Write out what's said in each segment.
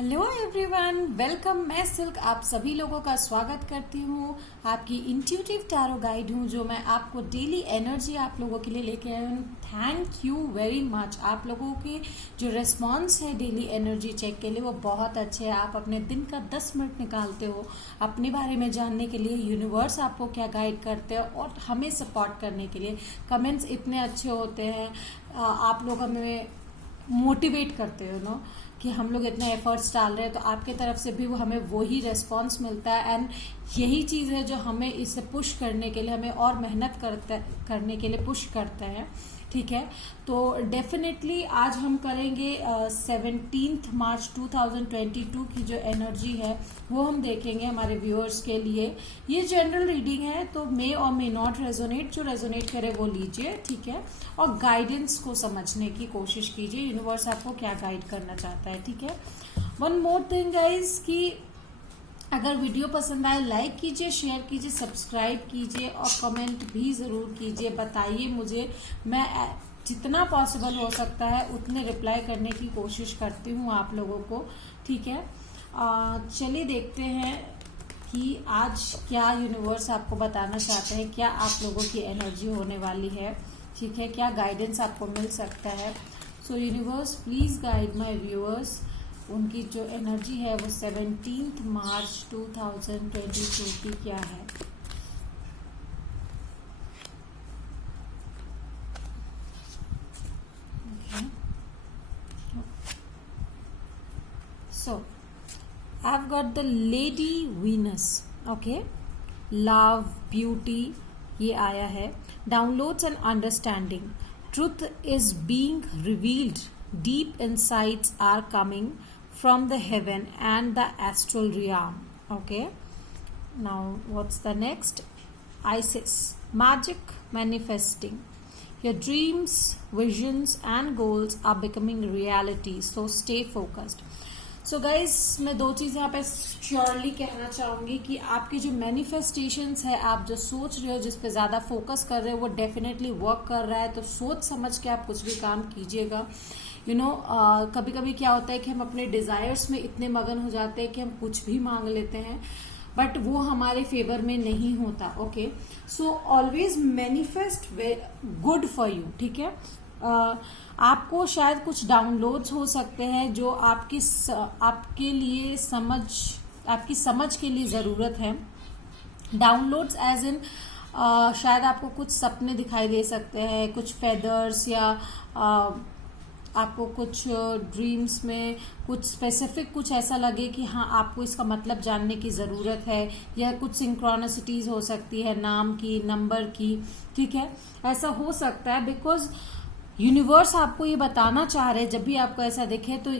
Hello everyone, welcome. मैं silk आप सभी लोगों का स्वागत करती हूँ। आपकी इंट्यूटिव टैरो गाइड हूँ, जो मैं आपको डेली एनर्जी आप लोगों के लिए लेके आई हूँ। Thank you very much. आप लोगों के जो रिस्पॉन्स है डेली एनर्जी चेक के लिए वो बहुत अच्छे हैं। आप अपने दिन का 10 मिनट निकालते हो अपने बारे में जानने के लिए, यूनिवर्स आपको क्या गाइड करते हैं और हमें सपोर्ट करने के लिए। कमेंट्स इतने अच्छे होते हैं, आप लोग हमें मोटिवेट करते हो नो कि हम लोग इतने एफर्ट्स डाल रहे हैं, तो आपके तरफ से भी वो हमें वही रेस्पॉन्स मिलता है। एंड यही चीज़ है जो हमें इसे पुश करने के लिए, हमें और मेहनत करने के लिए पुश करता है। ठीक है, तो डेफिनेटली आज हम करेंगे 17 मार्च 2022 की जो एनर्जी है वो हम देखेंगे हमारे व्यूअर्स के लिए। ये जनरल रीडिंग है, तो मे और मे नॉट रेजोनेट, जो रेजोनेट करे वो लीजिए। ठीक है, और गाइडेंस को समझने की कोशिश कीजिए, यूनिवर्स आपको क्या गाइड करना चाहता है। ठीक है, वन मोर थिंग गाइज कि अगर वीडियो पसंद आए लाइक कीजिए, शेयर कीजिए, सब्सक्राइब कीजिए और कमेंट भी ज़रूर कीजिए। बताइए मुझे, मैं जितना पॉसिबल हो सकता है उतने रिप्लाई करने की कोशिश करती हूँ आप लोगों को। ठीक है, चलिए देखते हैं कि आज क्या यूनिवर्स आपको बताना चाहता है, क्या आप लोगों की एनर्जी होने वाली है। ठीक है, क्या गाइडेंस आपको मिल सकता है। सो universe please guide my viewers. उनकी जो एनर्जी है वो 17 मार्च 2022 की क्या है। So I've got the Lady Venus. Okay, love beauty ये आया है। Downloads and understanding, truth is being revealed, deep insights are coming from the heaven and the astral realm. Okay, now what's the next? Isis, magic manifesting. Your dreams, visions and goals are becoming reality, so stay focused. So guys, मैं दो चीज़ यहाँ पे surely कहना चाहूँगी कि आपकी जो manifestations है, आप जो सोच रहे हो, जिस पे ज़्यादा फोकस कर रहे हो, वो डेफिनेटली वर्क कर रहा है। तो सोच समझ के आप कुछ भी काम कीजिएगा। कभी कभी क्या होता है कि हम अपने डिज़ायर्स में इतने मगन हो जाते हैं कि हम कुछ भी मांग लेते हैं, बट वो हमारे फेवर में नहीं होता। Okay, so always manifest good for you. ठीक है, आपको शायद कुछ डाउनलोड्स हो सकते हैं जो आपके लिए आपकी समझ के लिए ज़रूरत है। डाउनलोड्स एज इन शायद आपको कुछ सपने दिखाई दे सकते हैं, कुछ फेदर्स, या आपको कुछ ड्रीम्स में कुछ स्पेसिफिक कुछ ऐसा लगे कि हाँ आपको इसका मतलब जानने की ज़रूरत है, या कुछ सिंक्रोनिसिटीज हो सकती है, नाम की, नंबर की। ठीक है, ऐसा हो सकता है बिकॉज यूनिवर्स आपको ये बताना चाह रहे हैं। जब भी आपको ऐसा दिखे तो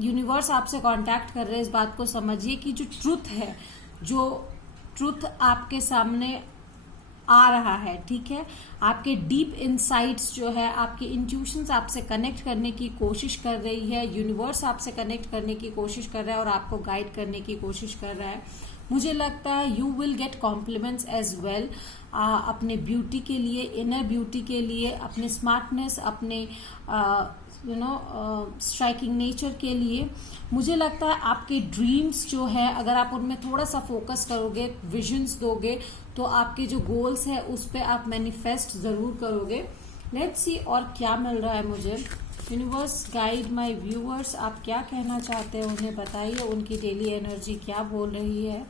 यूनिवर्स आपसे कांटेक्ट कर रहे हैं। इस बात को समझिए कि जो ट्रुथ है, जो ट्रुथ आपके सामने आ रहा है, ठीक है, आपके डीप इनसाइट्स जो है, आपके इंट्यूशंस आपसे कनेक्ट करने की कोशिश कर रही है। यूनिवर्स आपसे कनेक्ट करने की कोशिश कर रहा है और आपको गाइड करने की कोशिश कर रहा है। मुझे लगता है you will get compliments as well, अपने ब्यूटी के लिए, इनर ब्यूटी के लिए, अपने स्मार्टनेस, अपने स्ट्राइकिंग नेचर के लिए। मुझे लगता है आपके ड्रीम्स जो है, अगर आप उनमें थोड़ा सा फोकस करोगे, विजन्स दोगे, तो आपके जो गोल्स है उस पर आप मैनिफेस्ट जरूर करोगे। लेट्स सी और क्या मिल रहा है मुझे। यूनिवर्स गाइड माय व्यूअर्स, आप क्या कहना चाहते हैं उन्हें बताइए। उनकी डेली एनर्जी क्या बोल रही है।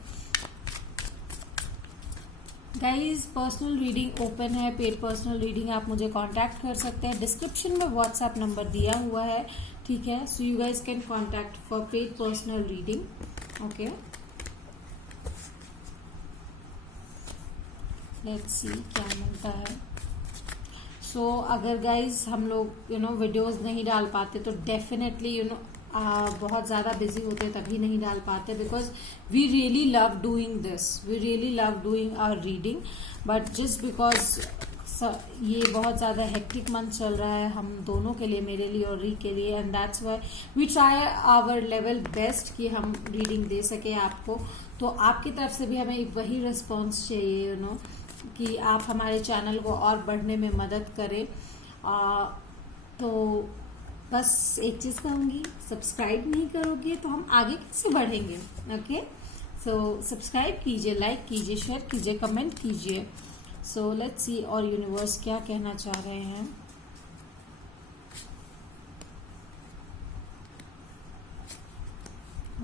गाइज, पर्सनल रीडिंग ओपन है, पेड पर्सनल रीडिंग आप मुझे कांटेक्ट कर सकते हैं। डिस्क्रिप्शन में व्हाट्सएप नंबर दिया हुआ है। ठीक है, so you guys can contact for paid personal reading. Okay, let's see क्या मिलता है। सो अगर गाइज हम लोग वीडियोस नहीं डाल पाते तो डेफिनेटली बहुत ज़्यादा बिजी होते तभी नहीं डाल पाते, because we really love doing this, we really love doing our reading, but just because ये बहुत ज़्यादा हेक्टिक मंथ चल रहा है हम दोनों के लिए, मेरे लिए और री के लिए, and that's why we try our level best कि हम रीडिंग दे सके आपको। तो आपकी तरफ से भी हमें वही रिस्पॉन्स चाहिए कि आप हमारे चैनल को और बढ़ने में मदद करें। तो बस एक चीज कहूंगी, सब्सक्राइब नहीं करोगे तो हम आगे कैसे बढ़ेंगे। ओके, सो सब्सक्राइब कीजिए, लाइक कीजिए, शेयर कीजिए, कमेंट कीजिए। सो लेट्स सी और यूनिवर्स क्या कहना चाह रहे हैं।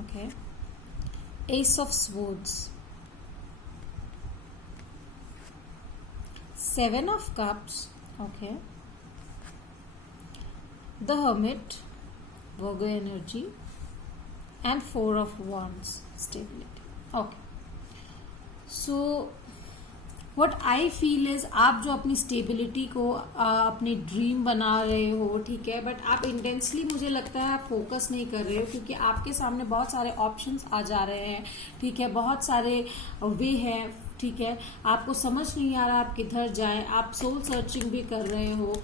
Okay, S of swords, 7 of cups, okay, the hermit, Virgo energy, and 4 of wands, stability. Okay, so what I feel is आप जो अपनी स्टेबिलिटी को अपनी ड्रीम बना रहे हो, ठीक है, बट आप इंटेंसली मुझे लगता है आप फोकस नहीं कर रहे हो, क्योंकि आपके सामने बहुत सारे ऑप्शंस आ जा रहे हैं, ठीक है, बहुत सारे वे हैं, ठीक है, आपको समझ नहीं आ रहा आप किधर जाएं, आप सोल सर्चिंग भी कर रहे हो।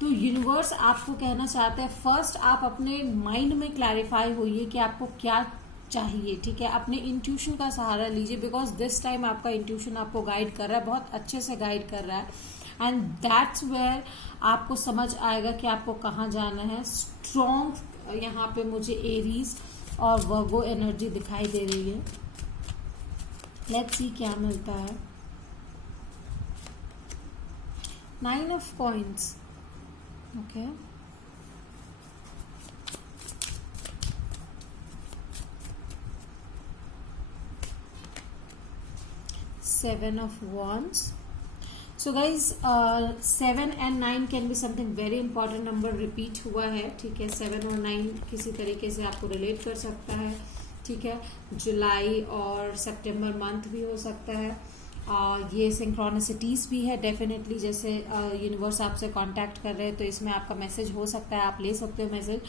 तो यूनिवर्स आपको कहना चाहता है, फर्स्ट आप अपने माइंड में क्लैरिफाई होइए कि आपको क्या चाहिए, ठीक है, अपने इंट्यूशन का सहारा लीजिए, बिकॉज दिस टाइम आपका इंट्यूशन आपको गाइड कर रहा है, बहुत अच्छे से गाइड कर रहा है। एंड दैट्स वेयर आपको समझ आएगा कि आपको कहाँ जाना है। स्ट्रॉन्ग यहाँ पे मुझे एरीज और वर्गो एनर्जी दिखाई दे रही है। लेट्स सी क्या मिलता है। 9 of coins, okay, Seven of wands. So guys, 7 and 9 can be something very important number, repeat हुआ है, ठीक है, 7 और 9 किसी तरीके से आपको रिलेट कर सकता है, ठीक है, जुलाई और सितंबर मंथ भी हो सकता है। ये सिंक्रोनिसिटीज भी है डेफिनेटली, जैसे यूनिवर्स आपसे कांटेक्ट कर रहे हैं तो इसमें आपका मैसेज हो सकता है, आप ले सकते हो मैसेज।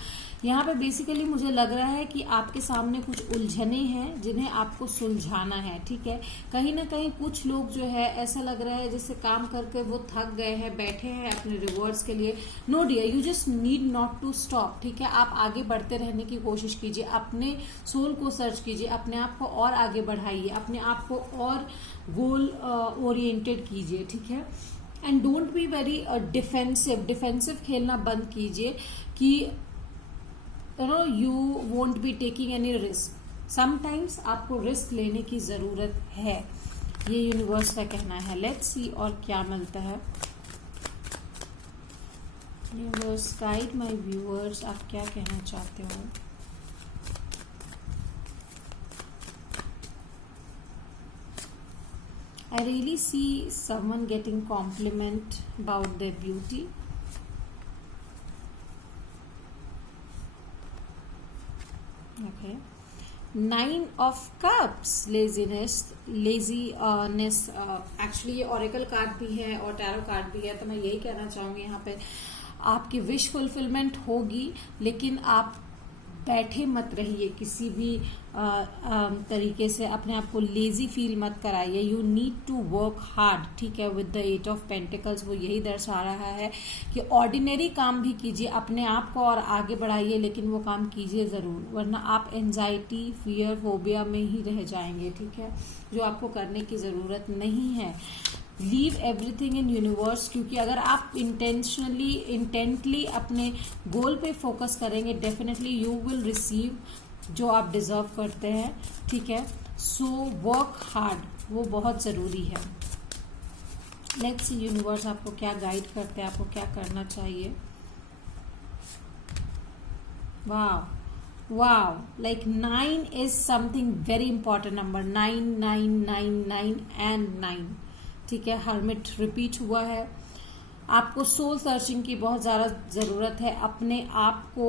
यहाँ पे बेसिकली मुझे लग रहा है कि आपके सामने कुछ उलझने हैं जिन्हें आपको सुलझाना है, ठीक है, कहीं ना कहीं कुछ लोग जो है ऐसा लग रहा है जैसे काम करके वो थक गए हैं, बैठे हैं अपने रिवॉर्ड्स के लिए। No dear, you just need not to stop, ठीक है, आप आगे बढ़ते रहने की कोशिश कीजिए, अपने सोल को सर्च कीजिए, अपने आप को और आगे बढ़ाइए, अपने आप को और गोल ओरिएंटेड कीजिए, ठीक है, and don't be very defensive खेलना बंद कीजिए कि you won't be taking any risk. Sometimes आपको रिस्क लेने की जरूरत है, ये यूनिवर्स का कहना है। लेट्स सी और क्या मिलता है। यूनिवर्स गाइड माय व्यूअर्स, आप क्या कहना चाहते हो। I really see someone getting compliment about their beauty. Okay. 9 of Cups, laziness. Actually ये oracle कार्ड भी है और टैरो कार्ड भी है, तो मैं यही कहना चाहूंगी यहाँ पे आपकी विश फुलफिलमेंट होगी, लेकिन आप बैठे मत रहिए, किसी भी तरीके से अपने आप को लेजी फील मत कराइए। You need to work hard, ठीक है, विद द 8 ऑफ पेंटिकल्स वो यही दर्शा रहा है कि ऑर्डिनरी काम भी कीजिए, अपने आप को और आगे बढ़ाइए, लेकिन वो काम कीजिए ज़रूर, वरना आप एंजाइटी, फियर, फोबिया में ही रह जाएंगे, ठीक है, जो आपको करने की ज़रूरत नहीं है। लीव एवरीथिंग इन यूनिवर्स, क्योंकि अगर आप इंटेंटली अपने गोल पे फोकस करेंगे, डेफिनेटली यू विल रिसीव जो आप डिजर्व करते हैं, ठीक है। सो वर्क हार्ड, वो बहुत ज़रूरी है। लेट्स सी यूनिवर्स आपको क्या गाइड करते हैं, आपको क्या करना चाहिए। वाव, like 9 is something very important number, 9 9 9 9 and 9, ठीक है, हर्मिट रिपीट हुआ है। आपको सोल सर्चिंग की बहुत ज़्यादा ज़रूरत है, अपने आप को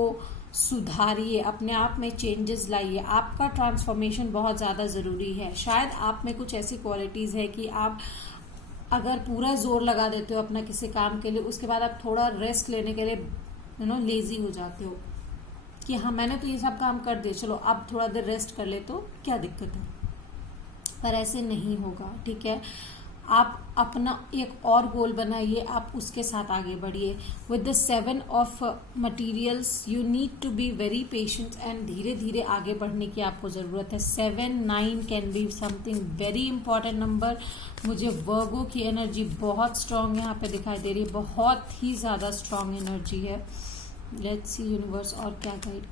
सुधारिए, अपने आप में चेंजेस लाइए, आपका ट्रांसफॉर्मेशन बहुत ज़्यादा ज़रूरी है। शायद आप में कुछ ऐसी क्वालिटीज़ है कि आप अगर पूरा जोर लगा देते हो अपना किसी काम के लिए, उसके बाद आप थोड़ा रेस्ट लेने के लिए लेजी हो जाते हो कि हाँ मैंने तो ये सब काम कर दिया, चलो अब थोड़ा देर रेस्ट कर ले तो क्या दिक्कत है, पर ऐसे नहीं होगा, ठीक है। आप अपना एक और गोल बनाइए, आप उसके साथ आगे बढ़िए। With the 7 of materials you need to be very patient and धीरे धीरे आगे बढ़ने की आपको ज़रूरत है। 7 9 can be something very important number. मुझे वर्गो की एनर्जी बहुत स्ट्रांग यहाँ पे दिखाई दे रही है, बहुत ही ज़्यादा स्ट्रांग एनर्जी है, लेट्स सी यूनिवर्स और क्या गाइड।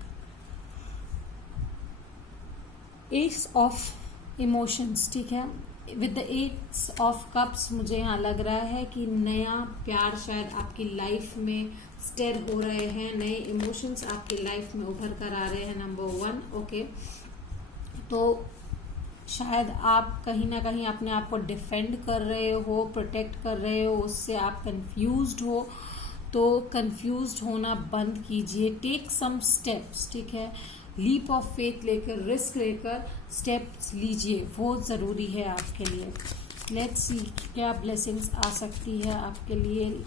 एस ऑफ इमोशंस, ठीक है, with the S of cups मुझे यहाँ लग रहा है कि नया प्यार शायद आपकी लाइफ में स्टेर हो रहे हैं, नए इमोशंस आपकी लाइफ में उभर कर आ रहे हैं, नंबर 1। ओके, तो शायद आप कहीं ना कहीं अपने आप को डिफेंड कर रहे हो, प्रोटेक्ट कर रहे हो, उससे आप कंफ्यूज्ड हो, तो कंफ्यूज्ड होना बंद कीजिए। टेक सम स्टेप्स, ठीक है, लीप ऑफ फेथ लेकर, रिस्क लेकर स्टेप्स लीजिए, वो ज़रूरी है आपके लिए। लेट्स सी क्या ब्लेसिंग्स आ सकती है आपके लिए।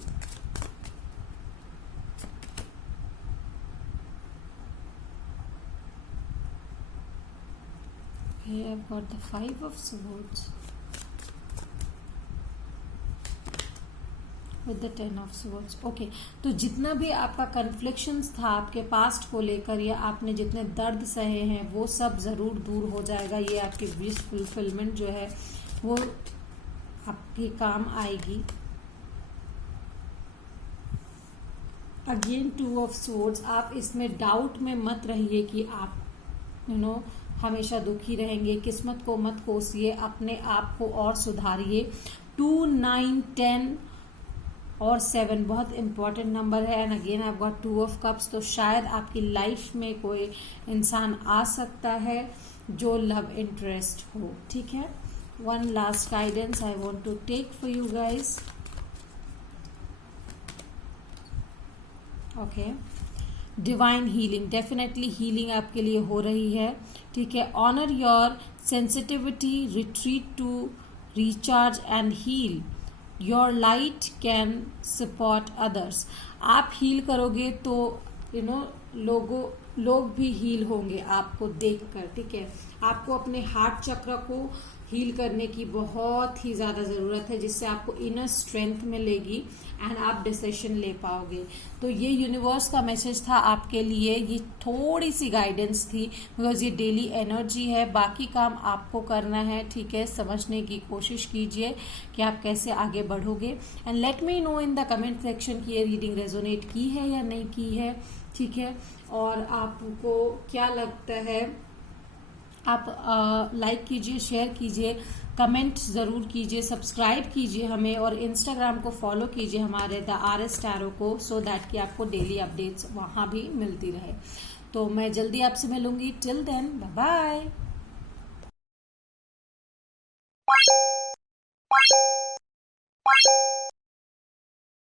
Okay, I've got the 5 of swords with the 10 of swords. Okay, तो जितना भी आपका कन्फ्लिक्शंस था आपके पास्ट को लेकर या आपने जितने दर्द सहे हैं वो सब ज़रूर दूर हो जाएगा। ये आपकी विश फुलफिलमेंट जो है वो आपके काम आएगी। अगेन 2 ऑफ swords, आप इसमें डाउट में मत रहिए कि आप हमेशा दुखी रहेंगे। किस्मत को मत कोसिए, अपने आप को और सुधारिए। 2, 9, 10 और 7 बहुत इंपॉर्टेंट नंबर है। And again I have got 2 of cups, तो शायद आपकी लाइफ में कोई इंसान आ सकता है जो लव इंटरेस्ट हो, ठीक है। One last guidance I want to take for you guys. Okay, divine healing, definitely healing आपके लिए हो रही है, ठीक है। Honour your sensitivity, retreat to recharge and heal, your light can support others. आप हील करोगे तो लोग भी हील होंगे आपको देखकर, ठीक है। आपको अपने हार्ट चक्र को हील करने की बहुत ही ज़्यादा ज़रूरत है, जिससे आपको इनर स्ट्रेंथ मिलेगी एंड आप डिसीजन ले पाओगे। तो ये यूनिवर्स का मैसेज था आपके लिए। ये थोड़ी सी गाइडेंस थी बिकॉज ये डेली एनर्जी है, बाकी काम आपको करना है, ठीक है। समझने की कोशिश कीजिए कि आप कैसे आगे बढ़ोगे and let me know in the comment section कि ये रीडिंग रेजोनेट की है या नहीं की है, ठीक है। और आपको क्या लगता है, आप लाइक कीजिए, शेयर कीजिए, कमेंट ज़रूर कीजिए, सब्सक्राइब कीजिए हमें और इंस्टाग्राम को फॉलो कीजिए हमारे द RS टैरो को, सो दैट कि आपको डेली अपडेट्स वहाँ भी मिलती रहे। तो मैं जल्दी आपसे मिलूंगी। Till then bye bye.